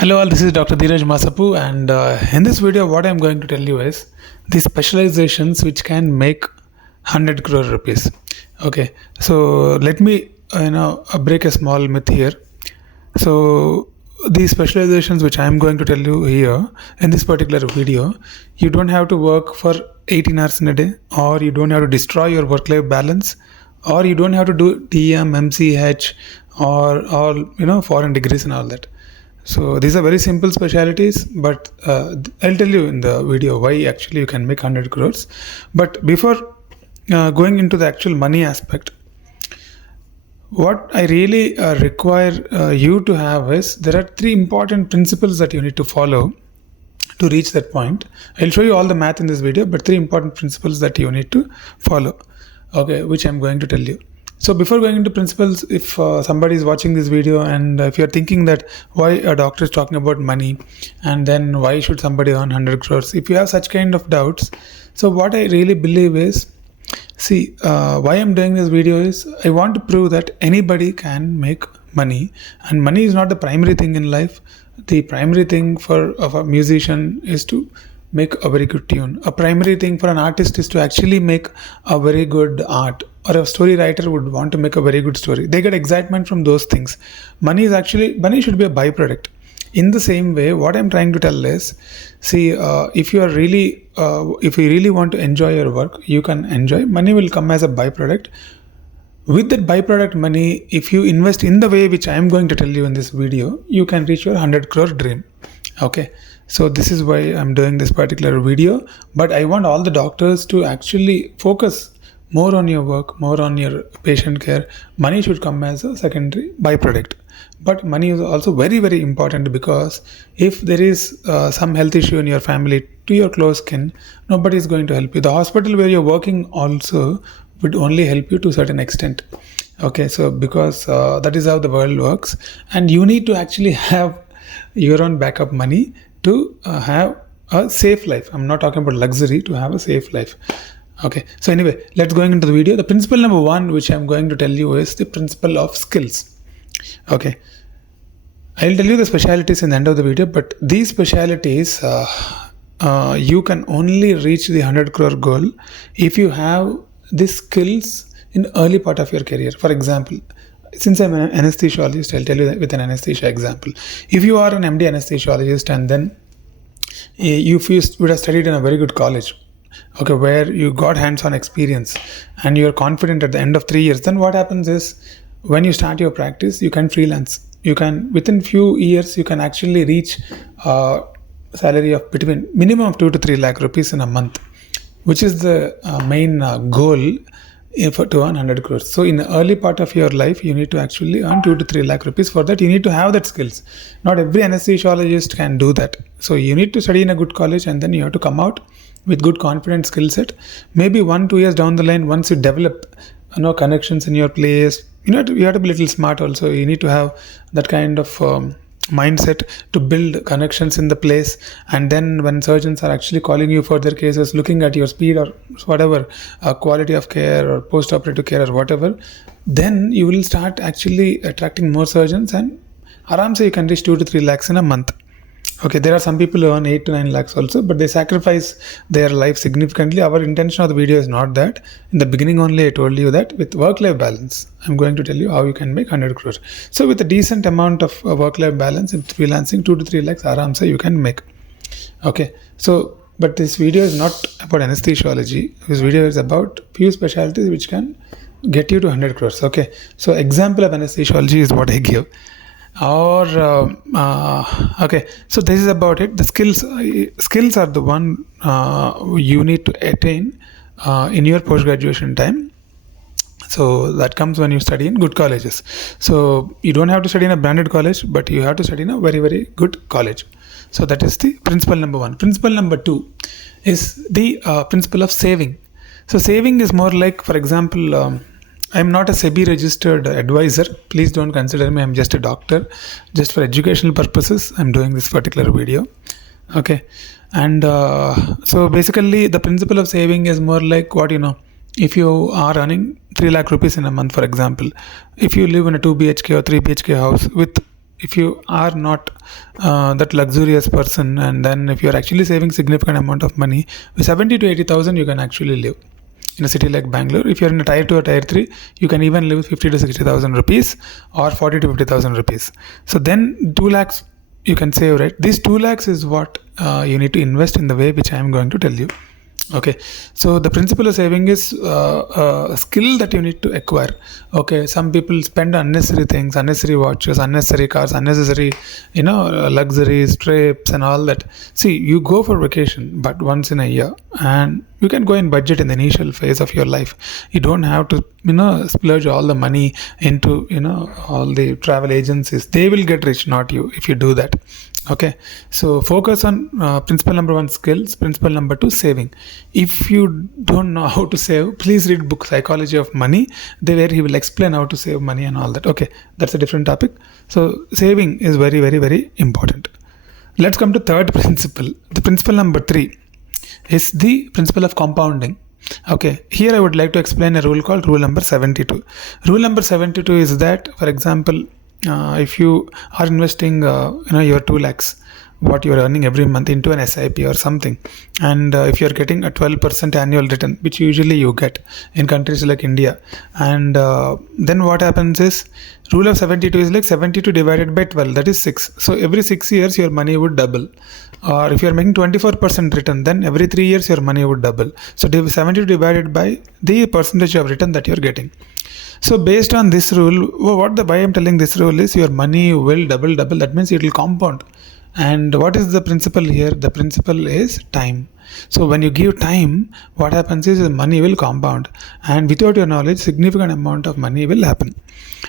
Hello all, this is Dr. Dheeraj Masapu, and in this video what I'm going to tell you is the specializations which can make 100 crore rupees. Okay, so let me break a small myth here. So these specializations which I'm going to tell you here in this particular video, you don't have to work for 18 hours in a day, or you don't have to destroy your work-life balance, or you don't have to do DM, MCH, or all foreign degrees and all that. So these are very simple specialities, but I'll tell you in the video why actually you can make 100 crores. But before going into the actual money aspect, what I really require you to have is there are three important principles that you need to follow to reach that point. I'll show you all the math in this video, but three important principles that you need to follow, okay, which I'm going to tell you. So before going into principles, if somebody is watching this video and if you're thinking that why a doctor is talking about money and then why should somebody earn 100 crores, if you have such kind of doubts, so what I really believe is, see, why I'm doing this video is I want to prove that anybody can make money, and money is not the primary thing in life. The primary thing of a musician is to make a very good tune. A primary thing for an artist is to actually make a very good art, or a story writer would want to make a very good story. They get excitement from those things. Money should be a byproduct. In the same way, what I'm trying to tell is, see, if you really want to enjoy your work, you can enjoy. Money will come as a byproduct. With that byproduct money, if you invest in the way which I am going to tell you in this video, you can reach your 100 crore dream. Okay, so this is why I'm doing this particular video. But I want all the doctors to actually focus more on your work, more on your patient care. Money should come as a secondary byproduct. But money is also very, very important, because if there is some health issue in your family to your close kin, nobody is going to help you. The hospital where you're working also would only help you to a certain extent. Okay, so because that is how the world works, and you need to actually have your own backup money to have a safe life. I'm not talking about luxury, to have a safe life. Okay, so anyway, let's going into the video. The principle number one, which I'm going to tell you, is the principle of skills. Okay, I'll tell you the specialities in the end of the video, but these specialities, you can only reach the 100 crore goal if you have these skills in early part of your career. For example, since I'm an anesthesiologist, I'll tell you that with an anesthesia example. If you are an MD anesthesiologist and then you would have studied in a very good college, okay, where you got hands-on experience and you're confident at the end of 3 years, then what happens is when you start your practice, you can freelance. You can, within few years, you can actually reach a salary of between minimum of 2 to 3 lakh rupees in a month, which is the main goal to earn 100 crores. So in the early part of your life, you need to actually earn 2 to 3 lakh rupees. For that, you need to have that skills. Not every anesthesiologist can do that. So you need to study in a good college, and then you have to come out with good confident skill set. Maybe 1-2 years down the line, once you develop connections in your place, you have to be a little smart also. You need to have that kind of mindset to build connections in the place, and then when surgeons are actually calling you for their cases, looking at your speed or whatever, quality of care or post-operative care or whatever, then you will start actually attracting more surgeons, and aram you can reach 2 to 3 lakhs in a month. Okay, there are some people who earn 8 to 9 lakhs also, but they sacrifice their life significantly. Our intention of the video is not that. In the beginning only, I told you that with work-life balance, I'm going to tell you how you can make 100 crores. So with a decent amount of work-life balance in freelancing, 2 to 3 lakhs aramse you can make. Okay, so but this video is not about anesthesiology. This video is about few specialties which can get you to 100 crores. Okay, so example of anesthesiology is what I give. Or okay, so this is about it. The skills are the one you need to attain in your post-graduation time. So that comes when you study in good colleges. So you don't have to study in a branded college, but you have to study in a very, very good college. So that is the principle number one. Principle number two is the principle of saving. So saving is more like, for example, I'm not a SEBI registered advisor. Please don't consider me. I'm just a doctor. Just for educational purposes, I'm doing this particular video. Okay. And so basically the principle of saving is more like what, if you are earning 3 lakh rupees in a month, for example, if you live in a 2 BHK or 3 BHK house with if you are not that luxurious person, and then if you're actually saving significant amount of money, with 70 to 80,000 you can actually live in a city like Bangalore. If you're in a tier 2 or tier 3, you can even live with 50 to 60,000 rupees or 40 to 50,000 rupees. So then 2 lakhs you can save, right? This 2 lakhs is what you need to invest in the way which I am going to tell you. Okay, so the principle of saving is a skill that you need to acquire. Okay, some people spend unnecessary things, unnecessary watches, unnecessary cars, unnecessary, luxuries, trips, and all that. See, you go for vacation, but once in a year, and you can go in budget in the initial phase of your life. You don't have to, splurge all the money into, all the travel agencies. They will get rich, not you, if you do that. Okay, so focus on principle number 1, skills. Principle number 2, saving. If you don't know how to save, please read book Psychology of Money, where he will explain how to save money and all that. Okay, that's a different topic. So saving is very, very, very important. Let's come to third principle. The principle number 3 is the principle of compounding. Okay, here I would like to explain a rule called rule number 72. Rule number 72 is that, for example, if you are investing your 2 lakhs, what you are earning every month, into an SIP or something, and if you are getting a 12% annual return, which usually you get in countries like India, and then what happens is, rule of 72 is like 72 divided by 12, that is 6. So every 6 years your money would double. Or if you are making 24% return, then every 3 years your money would double. So 72 divided by the percentage of return that you are getting. So based on this rule, why I'm telling this rule is, your money will double. That means it will compound. And what is the principle here? The principle is time. So when you give time, what happens is the money will compound, and without your knowledge, significant amount of money will happen.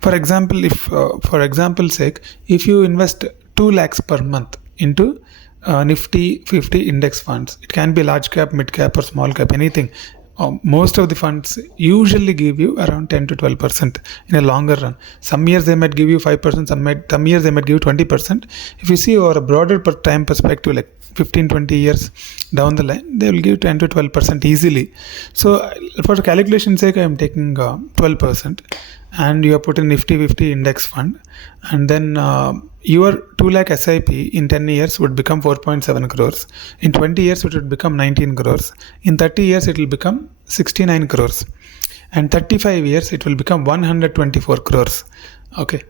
For example, if for example's sake, if you invest 2 lakhs per month into Nifty 50 index funds, it can be large cap, mid cap, or small cap, anything. Most of the funds usually give you around 10 to 12% in a longer run. Some years they might give you 5%, some years they might give you 20%. If you see over a broader time perspective, like 15-20 years down the line, they will give 10 to 12% easily. So for calculation sake, I am taking 12%, and you have put in Nifty 50 index fund, and then your 2 lakh SIP in 10 years would become 4.7 crores. In 20 years, it would become 19 crores. In 30 years, it will become 69 crores. And 35 years, it will become 124 crores. Okay.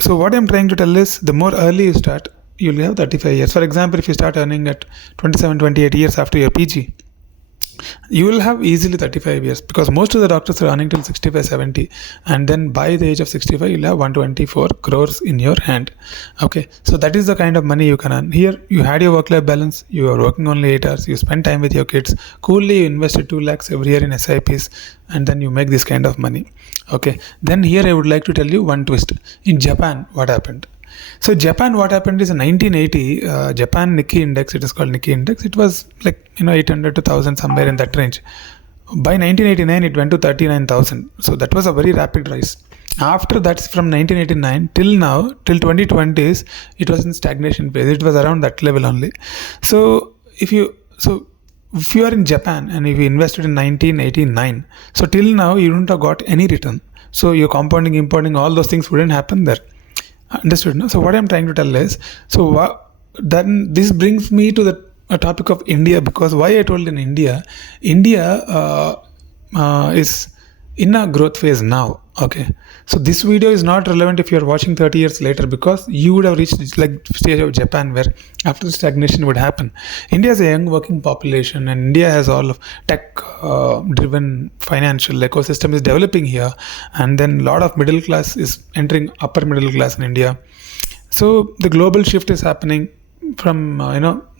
So what I'm trying to tell is, the more early you start, you'll have 35 years. For example, if you start earning at 27, 28 years after your PG, you will have easily 35 years, because most of the doctors are earning till 65, 70, and then by the age of 65 you'll have 124 crores in your hand. Okay, so that is the kind of money you can earn. Here you had your work-life balance, you are working only 8 hours, you spend time with your kids, coolly you invested 2 lakhs every year in SIPs, and then you make this kind of money. Okay, then here I would like to tell you one twist. In Japan, what happened? So Japan, what happened is, in 1980, Japan Nikkei index, it is called Nikkei index, it was like 800 to 1000, somewhere in that range. By 1989 it went to 39,000. So that was a very rapid rise. After that, from 1989 till now, till 2020s, it was in stagnation phase. It was around that level only. So if you are in Japan and if you invested in 1989, so till now you don't have got any return. So your compounding, importing, all those things wouldn't happen there. Understood? No? So what I'm trying to tell is, then this brings me to the topic of India, because why I told in India is in a growth phase now. Okay, so this video is not relevant if you're watching 30 years later, because you would have reached like stage of Japan, where after the stagnation would happen. India is a young working population, and India has all of tech driven financial ecosystem is developing here, and then a lot of middle class is entering upper middle class in India. So the global shift is happening from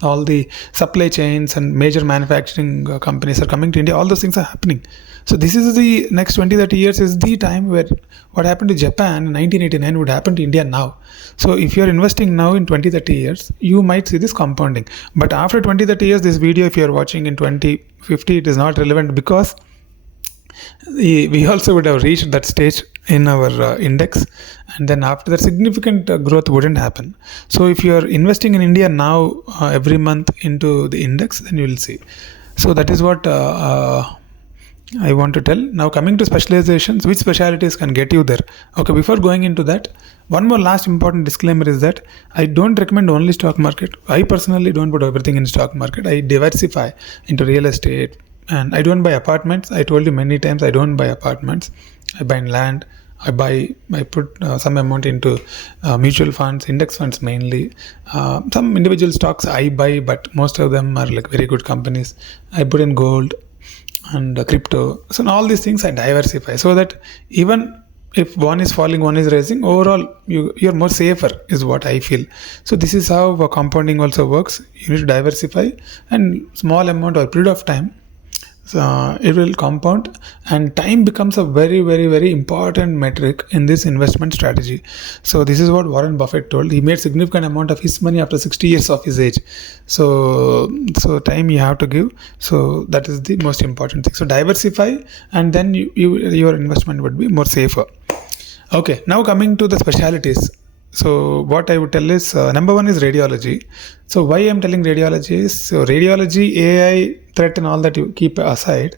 all the supply chains, and major manufacturing companies are coming to India. All those things are happening. So this is the next 20-30 years is the time where what happened to Japan in 1989 would happen to India now. So if you're investing now in 20-30 years, you might see this compounding. But after 20-30 years, this video, if you're watching in 2050, it is not relevant, because we also would have reached that stage in our index, and then after that significant growth wouldn't happen. So if you are investing in India now every month into the index, then you will see. So that is what I want to tell. Now coming to specializations, which specialties can get you there? Okay, before going into that, one more last important disclaimer is that I don't recommend only stock market. I personally don't put everything in stock market. I diversify into real estate, and I don't buy apartments. I told you many times I don't buy apartments. I buy land. I put some amount into mutual funds, index funds mainly. Some individual stocks I buy, but most of them are like very good companies. I put in gold and crypto. So in all these things I diversify so that even if one is falling, one is rising, overall you're more safer is what I feel. So this is how compounding also works. You need to diversify, and small amount or period of time, it will compound, and time becomes a very, very, very important metric in this investment strategy. So this is what Warren Buffett told. He made significant amount of his money after 60 years of his age. So time you have to give. So that is the most important thing. So diversify, and then your investment would be more safer. Okay, now coming to the specialities. So what I would tell is number one is radiology. So why I'm telling radiology is, so radiology, AI threat and all that you keep aside,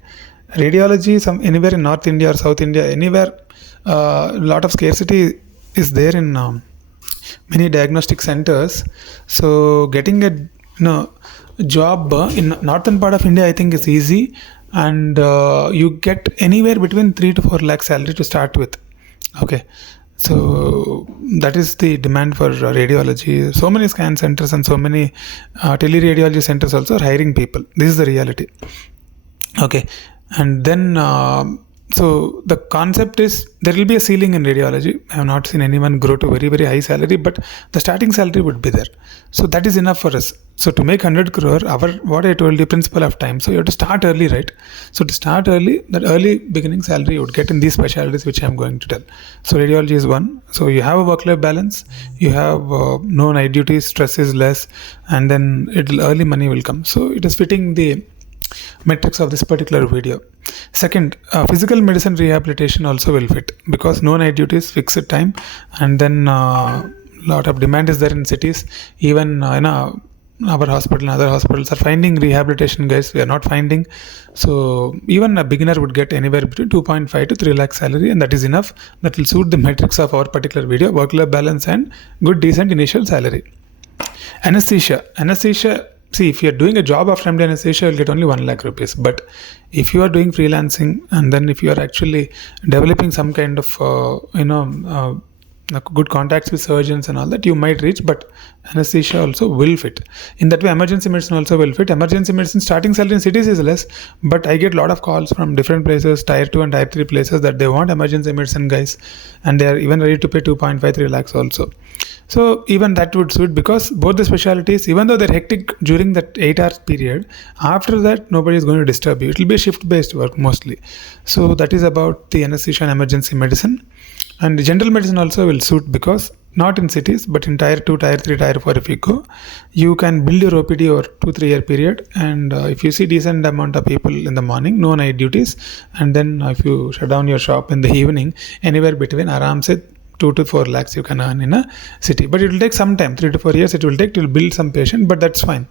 radiology, some anywhere in North India or South India, anywhere, a lot of scarcity is there in many diagnostic centers. So getting a job in northern part of India, I think is easy, and you get anywhere between 3 to 4 lakh salary to start with. Okay. So that is the demand for radiology. So many scan centers and so many teleradiology centers also are hiring people. This is the reality. Okay, and then so the concept is there will be a ceiling in radiology. I have not seen anyone grow to very, very high salary, but the starting salary would be there. So that is enough for us. So to make 100 crore, what I told you, principle of time. So you have to start early, right? So to start early, that early beginning salary you would get in these specialties which I am going to tell. So radiology is one. So you have a work-life balance, you have no night duties, stress is less, and then early money will come. So it is fitting the metrics of this particular video. Second, physical medicine rehabilitation also will fit because no night duties, fixed time, and then lot of demand is there in cities. Even our hospital and other hospitals are finding rehabilitation guys. We are not finding. So even a beginner would get anywhere between 2.5 to 3 lakh salary, and that is enough. That will suit the metrics of our particular video: work-life balance and good decent initial salary. Anesthesia. See, if you're doing a job after MD anesthesia, you'll get only 1 lakh rupees. But if you are doing freelancing, and then if you are actually developing some kind of, good contacts with surgeons and all that, you might reach, but anesthesia also will fit. In that way, emergency medicine also will fit. Emergency medicine starting salary in cities is less, but I get a lot of calls from different places, tier 2 and tier 3 places, that they want emergency medicine guys, and they are even ready to pay 2.5, 3 lakhs also. So even that would suit, because both the specialties, even though they're hectic during that 8 hours period, after that nobody is going to disturb you. It will be a shift based work mostly. So that is about the anesthesia and emergency medicine. And general medicine also will suit, because not in cities, but in tier 2, tier 3, tier 4, if you go, you can build your OPD over 2-3 year period. And if you see decent amount of people in the morning, no night duties, and then if you shut down your shop in the evening, anywhere between aram se 2 to 4 lakhs you can earn in a city. But it will take some time, 3 to 4 years it will take to build some patient, but that's fine.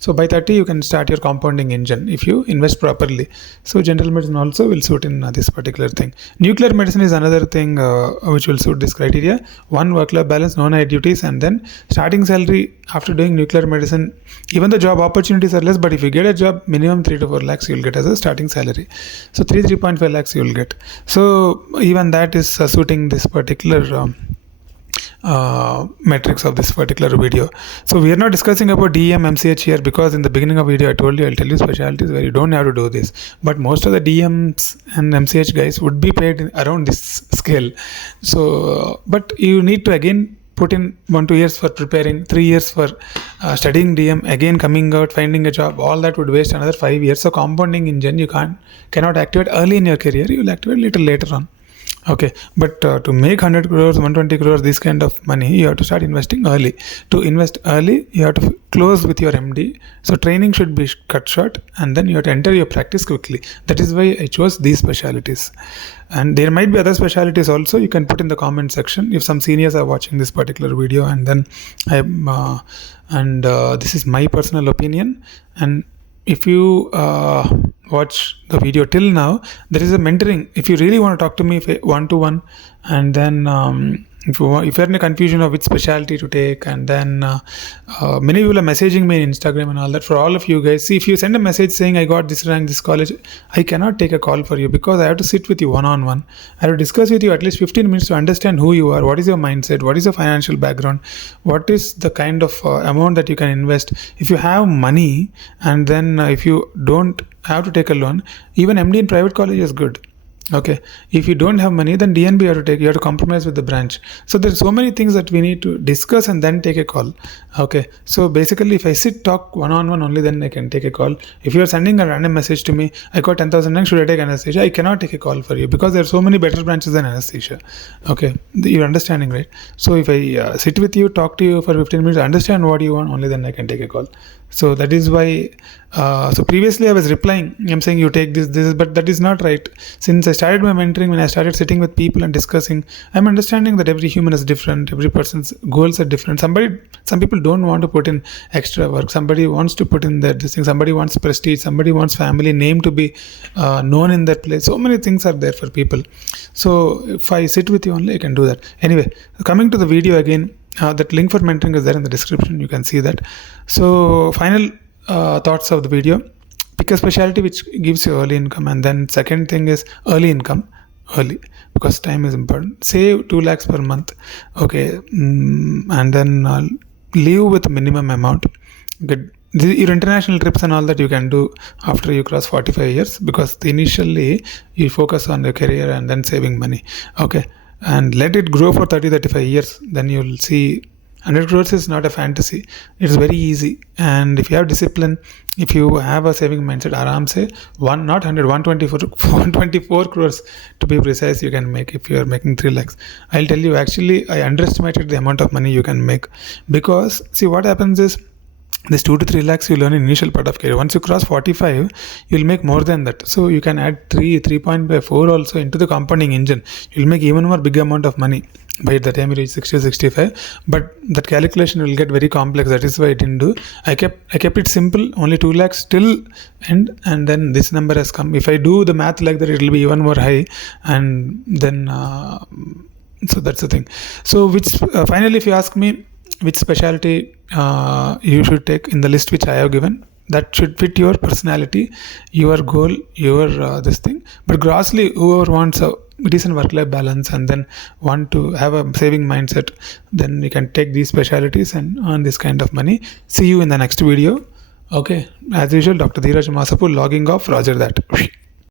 So by 30 you can start your compounding engine if you invest properly. So general medicine also will suit in this particular thing. Nuclear medicine is another thing which will suit this criteria. One, work-life balance, no night duties, and then starting salary after doing nuclear medicine. Even the job opportunities are less, but if you get a job, minimum 3 to 4 lakhs you will get as a starting salary. So 3.5 lakhs you will get. So even that is suiting this particular metrics of this particular video. So we are not discussing about DM, MCH here, because in the beginning of video I told you I'll tell you specialties where you don't have to do this. But most of the DMs and MCH guys would be paid around this scale. So but you need to again put in 1-2 years for preparing, 3 years for studying DM, again coming out, finding a job. All that would waste another 5 years. So compounding engine you cannot activate early in your career. You will activate little later on. Okay, but to make 100 crores, 120 crores, this kind of money, you have to start investing early. To invest early, you have to close with your MD. So training should be cut short, and then you have to enter your practice quickly. That is why I chose these specialties. And there might be other specialties also. You can put in the comment section if some seniors are watching this particular video, and then this is my personal opinion. And if you watch the video till now, there is a mentoring. If you really want to talk to me one to one, and then if you're in a confusion of which specialty to take, and then many people are messaging me in Instagram and all that. For all of you guys, see, if you send a message saying I got this rank, this college, I cannot take a call for you because I have to sit with you one on one. I have to discuss with you at least 15 minutes to understand who you are, what is your mindset, what is your financial background, what is the kind of amount that you can invest. If you have money, and then if you don't have to take a loan, even MD in private college is good. Okay, if you don't have money, then DNB you have to compromise with the branch. So there's so many things that we need to discuss and then take a call. Okay, so basically if I talk one-on-one only, then I can take a call. If you are sending a random message to me, I got 10,000 rank, should I take anesthesia? I cannot take a call for you because there are so many better branches than anesthesia. Okay, you're understanding, right? So if I sit with you, talk to you for 15 minutes, understand what you want, only then I can take a call. So that is why, so previously I was replying, I'm saying you take this, but that is not right. Since I started my mentoring, when I started sitting with people and discussing, I'm understanding that every human is different, every person's goals are different. Some people don't want to put in extra work, somebody wants to put in this thing, somebody wants prestige, somebody wants family name to be known in that place. So many things are there for people. So if I sit with you only, I can do that. Anyway, coming to the video again, that link for mentoring is there in the description, you can see that. So final thoughts of the video: pick a specialty which gives you early income, and then second thing is early income, early, because time is important. Save 2 lakhs per month, okay, and then live with minimum amount. Get your international trips and all that you can do after you cross 45 years, because initially you focus on your career and then saving money. Okay, and let it grow for 30-35 years, then you'll see 100 crores is not a fantasy. It's very easy, and if you have discipline, if you have a saving mindset, aram se not 100, 124 crores to be precise you can make if you are making 3 lakhs. I'll tell you, actually I underestimated the amount of money you can make, because see what happens is, this 2 to 3 lakhs you learn in initial part of career. Once you cross 45, you'll make more than that. So you can add 3.4 also into the compounding engine. You'll make even more big amount of money by the time you reach 60 65. But that calculation will get very complex. That is why I didn't do. I kept it simple, only 2 lakhs till end, and then this number has come. If I do the math like that, it will be even more high, and then so that's the thing. So finally, if you ask me which specialty you should take in the list which I have given, that should fit your personality, your goal, your this thing. But grossly, whoever wants a decent work-life balance and then want to have a saving mindset, then you can take these specialties and earn this kind of money. See you in the next video. Okay, as usual, Dr. Dheeraj Masapu logging off. Roger that.